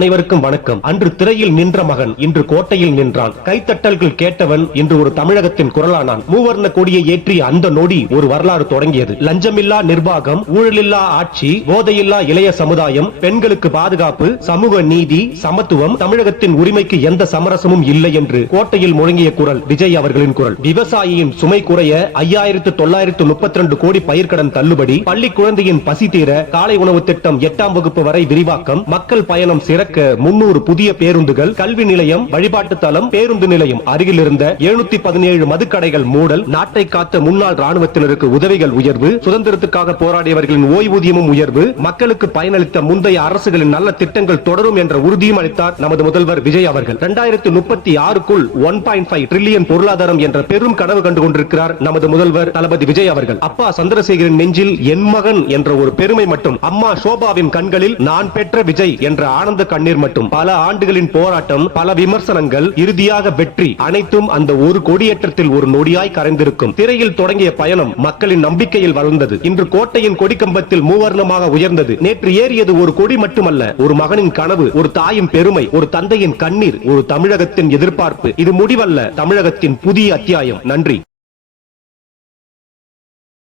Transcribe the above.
அனைவருக்கும் வணக்கம். அன்று திரையில் நின்ற மகன் இன்று கோட்டையில் நின்றான். கைத்தட்டல்கள் கேட்டவன் இன்று ஒரு தமிழகத்தின் குரலானான். மூவர்ண கொடியை ஏற்றிய அந்த நொடி ஒரு வரலாறு தொடங்கியது. லஞ்சமில்லா நிர்வாகம், ஊழலில்லா ஆட்சி, போதையில்லா இளைய சமுதாயம், பெண்களுக்கு பாதுகாப்பு, சமூக நீதி, சமத்துவம், தமிழகத்தின் உரிமைக்கு எந்த சமரசமும் இல்லை என்று கோட்டையில் முழங்கிய குரல் விஜய் அவர்களின் குரல். விவசாயியின் சுமை குறைய 5932 கோடி பயிர்க்கடன் தள்ளுபடி, பள்ளி குழந்தையின் பசி தீர காலை உணவு திட்டம் 8ஆம் வகுப்பு வரை விரிவாக்கம், மக்கள் பயணம் சிறக்க 300 புதிய பேருந்துகள், கல்வி நிலையம், வழிபாட்டு தலம், பேருந்து நிலையம் அருகில் இருந்த 717 மதுக்கடைகள் மூடல், நாட்டை காத்த முன்னாள் ராணுவத்தினருக்கு உதவிகள் உயர்வு, சுதந்திரத்துக்காக போராடியவர்களின் ஓய்வூதியமும் உயர்வு, மக்களுக்கு பயனளித்த முந்தைய அரசுகளின் நல்ல திட்டங்கள் தொடரும் என்ற உறுதியும் அளித்தார் நமது முதல்வர் விஜய் அவர்கள். 2036க்குள் 1.5 டிரில்லியன் பொருளாதாரம் என்ற பெரும் கனவு கண்டு கொண்டிருக்கிறார் நமது முதல்வர் தளபதி விஜய் அவர்கள். அப்பா சந்திரசேகரின் நெஞ்சில் என் மகன் என்ற ஒரு பெருமை மட்டும், அம்மா சோபாவின் கண்களில் நான் பெற்ற விஜய் என்ற ஆனந்த கண்ணீர் மட்டும். பல ஆண்டுகளின் போராட்டம், பல விமர்சனங்கள், இறுதியாக வெற்றி, அனைத்தும் அந்த ஒரு கொடியேற்றத்தில் ஒரு நொடியாய் கரைந்திருக்கும். திரையில் தொடங்கிய பயணம் மக்களின் நம்பிக்கையில் வளர்ந்தது. இன்று கோட்டையின் கொடிக்கம்பத்தில் மூவர்ணமாக உயர்ந்தது. நேற்று ஏறியது ஒரு கொடி மட்டுமல்ல, ஒரு மகனின் கனவு, ஒரு தாயின் பெருமை, ஒரு தந்தையின் கண்ணீர், ஒரு தமிழகத்தின் எதிர்பார்ப்பு. இது முடிவல்ல, தமிழகத்தின் புதிய அத்தியாயம். நன்றி.